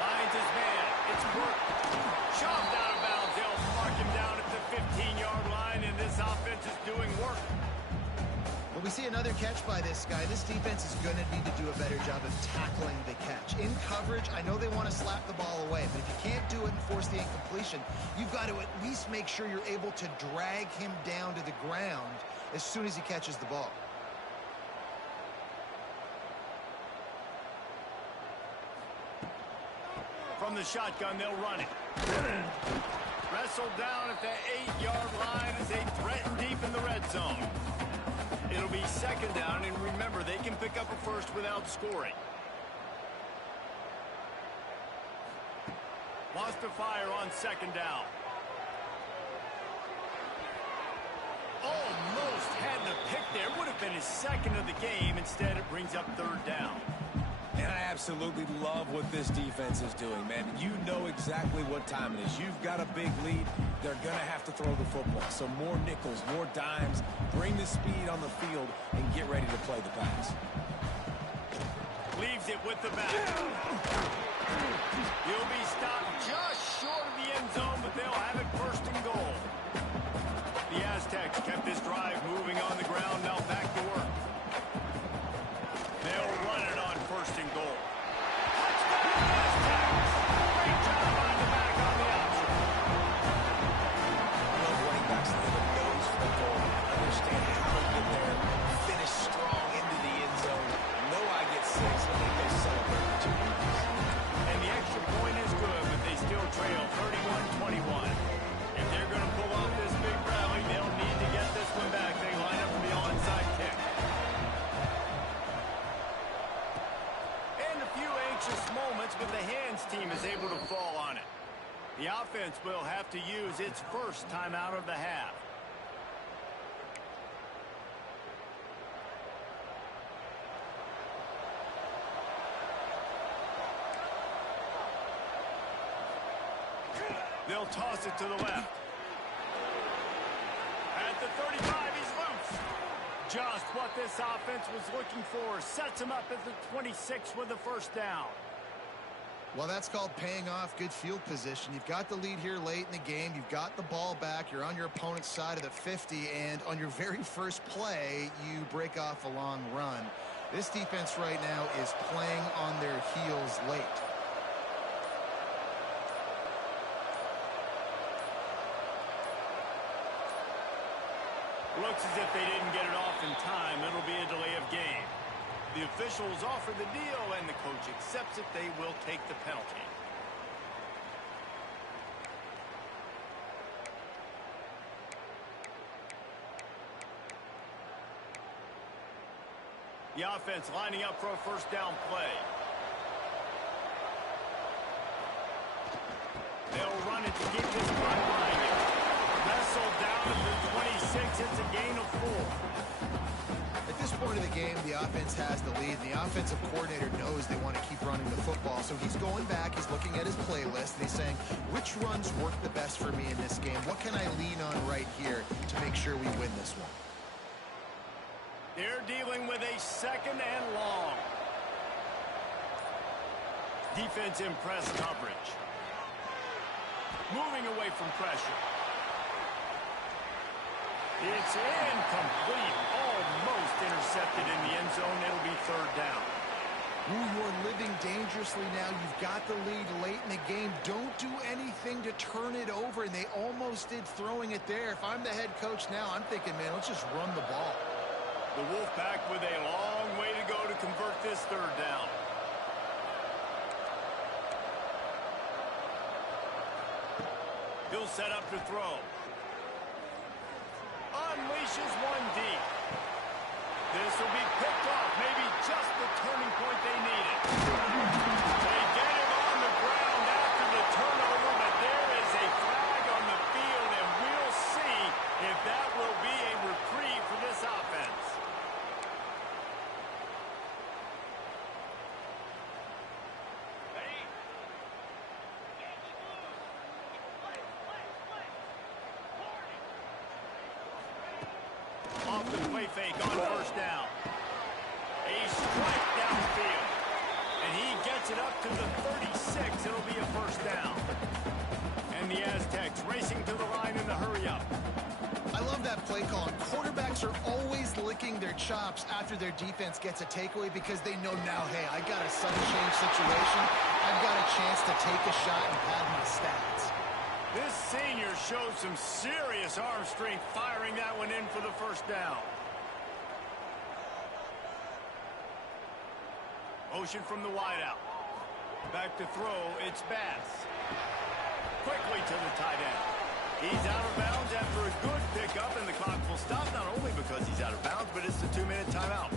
Finds his man. It's worked. Shoved out of bounds. They'll mark him down at the 15-yard line, and this offense is doing work. When we see another catch by this guy, this defense is going to need to do a better job of tackling the catch. In coverage, I know they want to slap the ball away, but if you can't do it and force the incompletion, you've got to at least make sure you're able to drag him down to the ground as soon as he catches the ball. From the shotgun, they'll run it. Wrestled down at the 8-yard line as they threaten deep in the red zone. It'll be second down, and remember, they can pick up a first without scoring. Lost to fire on second down. Almost had the pick there. Would have been his second of the game. Instead, it brings up third down. And I absolutely love what this defense is doing, man. You know exactly what time it is. You've got a big lead. They're going to have to throw the football. So more nickels, more dimes. Bring the speed on the field and get ready to play the pass. Leaves it with the back. He'll be stopped just short of the end zone, but they'll have it first and goal. The Aztecs kept this drive moving on the ground. Now back to work. They'll run it on first and goal. Touchdown, Aztecs! Great job on the back on the option. I love running backs that have a nose for the goal. Understand how to get there, finish strong into the end zone. Know I get 6, and they go celebrate the 2 points. And the extra point is good, but they still anxious moments, but the hands team is able to fall on it. The offense will have to use its first timeout of the half. They'll toss it to the left. At the 35, he's loose. Just what this offense was looking for. Sets him up at the 26 with the first down. Well, that's called paying off good field position. You've got the lead here late in the game. You've got the ball back. You're on your opponent's side of the 50, and on your very first play, you break off a long run. This defense right now is playing on their heels late. Looks as if they didn't get it off in time. It'll be a delay of game. The officials offer the deal, and the coach accepts it. They will take the penalty. The offense lining up for a first down play. They'll run it to keep this clock grinding. Wrestled down to the 26. It's a gain of 4. At this point of the game, the offense has the lead. The offensive coordinator knows they want to keep running the football, so he's going back, he's looking at his playlist, and he's saying, which runs work the best for me in this game? What can I lean on right here to make sure we win this one? They're dealing with a second and long. Defense in press coverage. Moving away from pressure. It's incomplete. Almost intercepted in the end zone. It'll be third down. Ooh, you're living dangerously now. You've got the lead late in the game. Don't do anything to turn it over, and they almost did throwing it there. If I'm the head coach now, I'm thinking, man, let's just run the ball. The Wolfpack with a long way to go to convert this third down. He'll set up to throw. Unleashes one deep. This will be picked off. Maybe just the turning point they needed. They get him on the ground after the turnover, but there is a flag on the field, and we'll see if that will be a reprieve for this offense. Off the play fake on first down. A strike downfield. And he gets it up to the 36. It'll be a first down. And the Aztecs racing to the line in the hurry-up. I love that play call. Quarterbacks are always licking their chops after their defense gets a takeaway because they know now, hey, I got a sudden change situation. I've got a chance to take a shot and pad my stats. This senior shows some serious arm strength, firing that one in for the first down. Motion from the wideout. Back to throw, it's Bass. Quickly to the tight end. He's out of bounds after a good pickup, and the clock will stop not only because he's out of bounds, but it's a 2-minute timeout.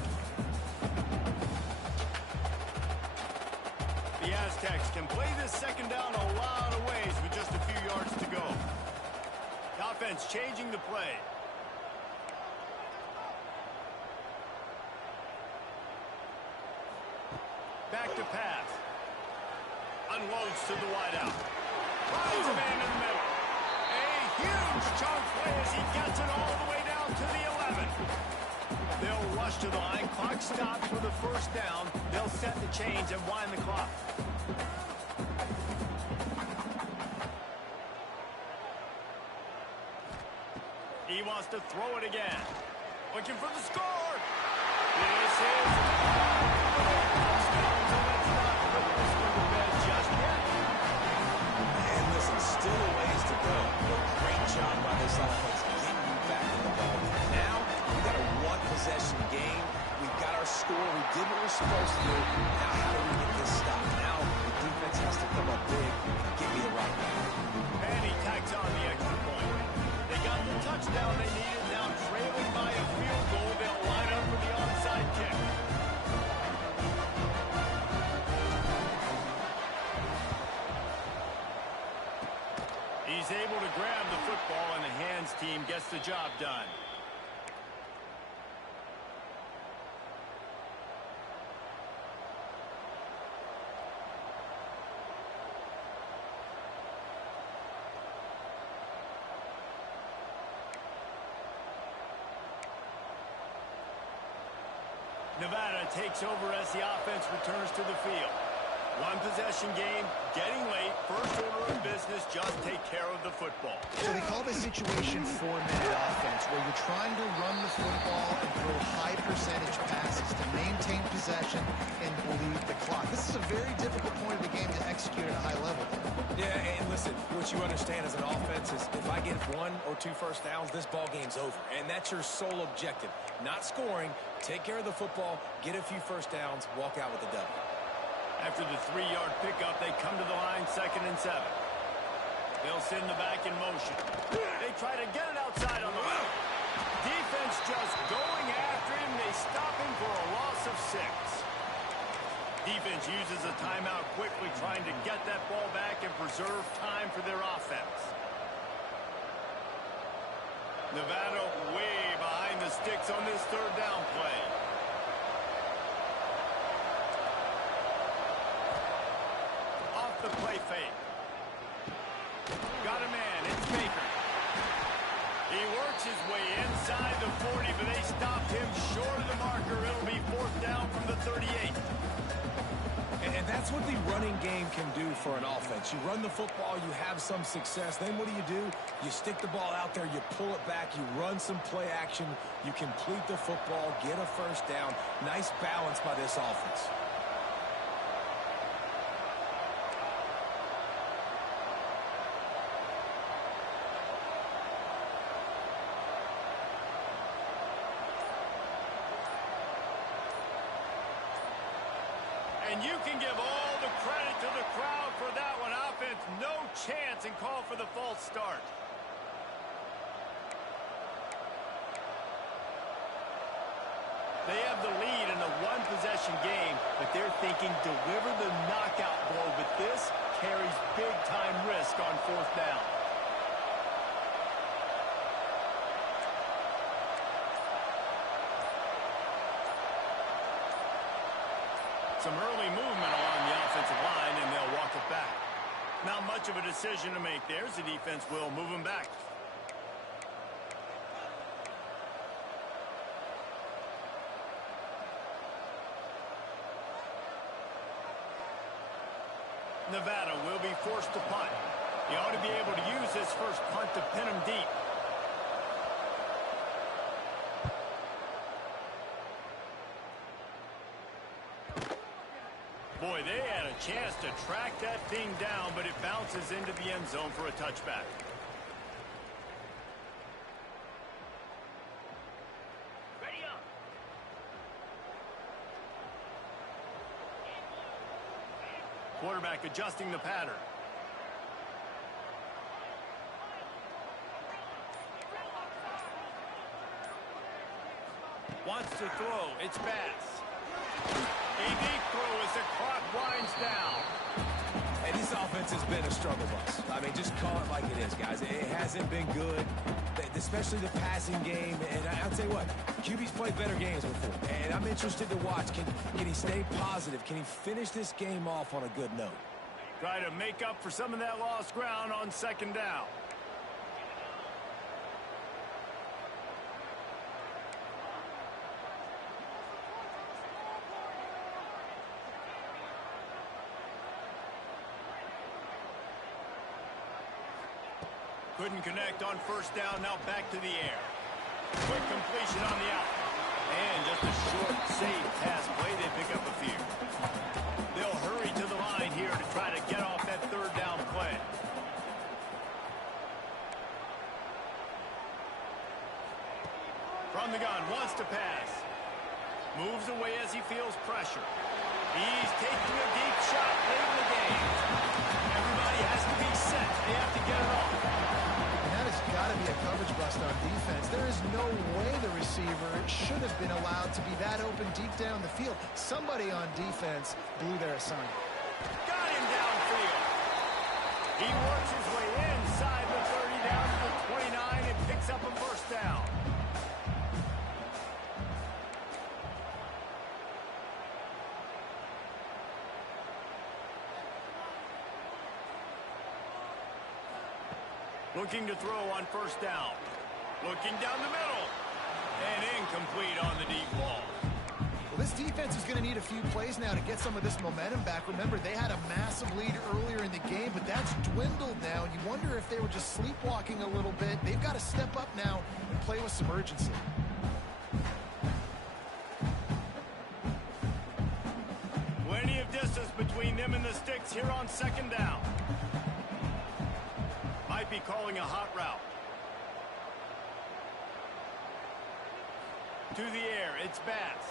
The Aztecs can play this second down a lot of ways with just a few yards to go. The offense changing the play. Back to pass. Unloads to the wideout. Finds a man in the middle. A huge chunk play as he gets it all the way down to the 11. They'll rush to the line. Clock stops with a first down. They'll set the chains and wind the clock. He wants to throw it again. Looking for the score. This is touchdown, so let's not put this one to bed just yet. And listen, still a ways to go. But great job by this offense getting you back in the ball. Now, we got a one-possession game. We got our score. We did what we're supposed to do. Now, how do we get this stopped? Now, the defense has to come up big and get me the rock back. And he tacks on the extra point. They got the touchdown they needed. Now trailing by a field goal. They'll line up for the onside kick. He's able to grab the football, and the hands team gets the job done. Nevada takes over as the offense returns to the field. One possession game, getting late, first order of business, just take care of the football. So they call this situation four-minute offense, where you're trying to run the football and throw high percentage passes to maintain possession and bleed the clock. This is a very difficult point of the game to execute at a high level. Yeah, and listen, what you understand as an offense is if I get 1 or 2 first downs, this ball game's over. And that's your sole objective. Not scoring, take care of the football, get a few first downs, walk out with the W. After the 3-yard pickup, they come to the line, 2nd and 7. They'll send the back in motion. They try to get it outside on the route. Defense just going after him. They stop him for a loss of 6. Defense uses a timeout quickly, trying to get that ball back and preserve time for their offense. Nevada way behind the sticks on this 3rd down play. Off the play fake. Got a man. It's Baker. He works his way inside the 40, but they stopped him short of the marker. It'll be 4th down from the 38. And that's what the running game can do for an offense. You run the football, you have some success. Then what do? You stick the ball out there, you pull it back, you run some play action, you complete the football, get a first down. Nice balance by this offense. And you can give all the credit to the crowd for that one. Offense, no chance, and call for the false start. They have the lead in a one-possession game, but they're thinking deliver the knockout blow, but this carries big-time risk on 4th down. Some early movement along the offensive line, and they'll walk it back. Not much of a decision to make there, as the defense will move them back. Nevada will be forced to punt. He ought to be able to use this first punt to pin him deep. Boy, they had a chance to track that thing down, but it bounces into the end zone for a touchback. Ready up. Quarterback adjusting the pattern. Wants to throw. It's Bass. A deep throw as the clock winds down. And this offense has been a struggle bus. I mean, just call it like it is, guys. It hasn't been good, especially the passing game. And I'll tell you what, QB's played better games before. And I'm interested to watch. Can he stay positive? Can he finish this game off on a good note? Try to make up for some of that lost ground on 2nd down. Couldn't connect on 1st down, now back to the air. Quick completion on the out. And just a short, safe pass play, they pick up a few. They'll hurry to the line here to try to get off that 3rd down play. From the gun, wants to pass. Moves away as he feels pressure. He's taking a deep shot late in the game. Everybody has to be set. They have to get it off. Got to be a coverage bust on defense. There is no way the receiver should have been allowed to be that open deep down the field. Somebody on defense blew their assignment. Got him downfield. He works his way in. inside the 30 down to the 29 and picks up a first down. Looking to throw on first down. Looking down the middle. And incomplete on the deep ball. Well, this defense is going to need a few plays now to get some of this momentum back. Remember, they had a massive lead earlier in the game, but that's dwindled now. And you wonder if they were just sleepwalking a little bit. They've got to step up now and play with some urgency. Plenty of distance between them and the sticks here on second down. Might be calling a hot route. To the air, it's Bass.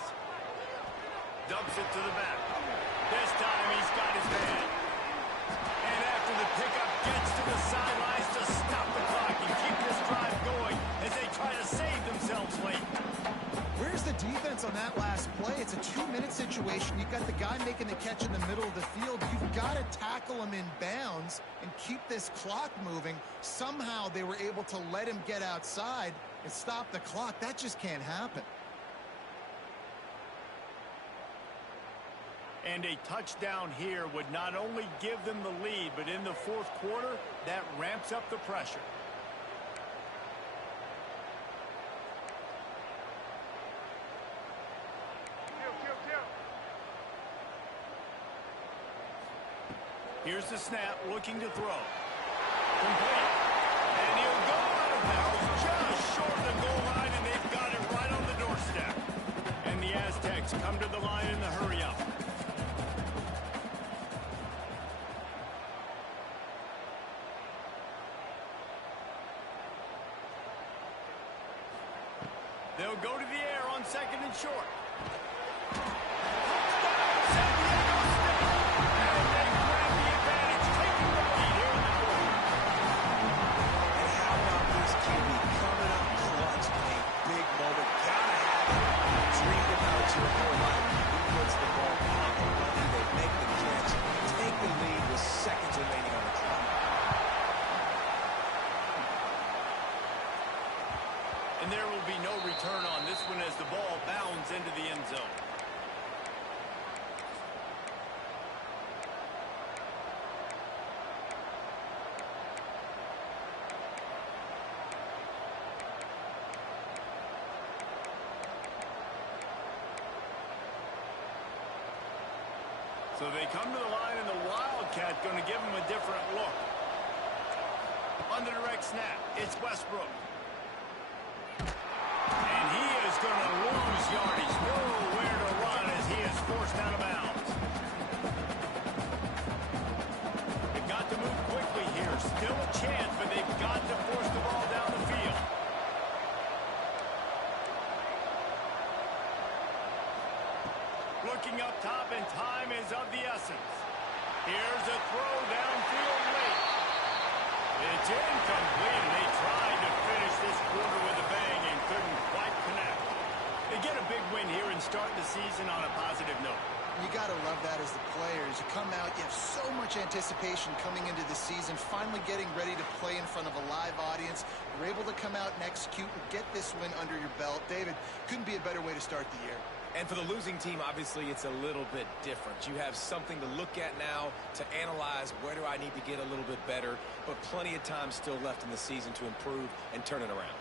Dumps it to the back. This time he's got his man. And after the pickup, gets to the sidelines to stop the clock and keep this drive going as they try to save themselves late. Where's the defense on that last play? It's a 2-minute situation. You've got the guy making the catch in the middle of the field. You've got to tackle him in bounds and keep this clock moving. Somehow they were able to let him get outside and stop the clock. That just can't happen. And a touchdown here would not only give them the lead, but in the fourth quarter, that ramps up the pressure. Here's the snap, looking to throw. Complete. And he'll go out of bounds just short of the goal line, and they've got it right on the doorstep. And the Aztecs come to the line in the hurry-up. They'll go to the air on second and short. And there will be no return on this one as the ball bounds into the end zone. So they come to the line, and the Wildcat going to give them a different look. On the direct snap, it's Westbrook. And he is going to lose yardage. Nowhere to run as he is forced out of bounds. They've got to move quickly here. Still a chance, but they've got to force the ball down the field. Looking up top, and time is of the essence. Here's a throw downfield late. It's incomplete, and they tried to finish this quarter with a bang and couldn't quite connect. They get a big win here and start the season on a positive note. You got to love that as the players. You come out, you have so much anticipation coming into the season, finally getting ready to play in front of a live audience. You're able to come out and execute and get this win under your belt. David, couldn't be a better way to start the year. And for the losing team, obviously, it's a little bit different. You have something to look at now to analyze where do I need to get a little bit better, but plenty of time still left in the season to improve and turn it around.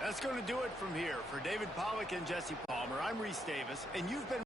That's going to do it from here. For David Pollack and Jesse Palmer, I'm Reese Davis, and you've been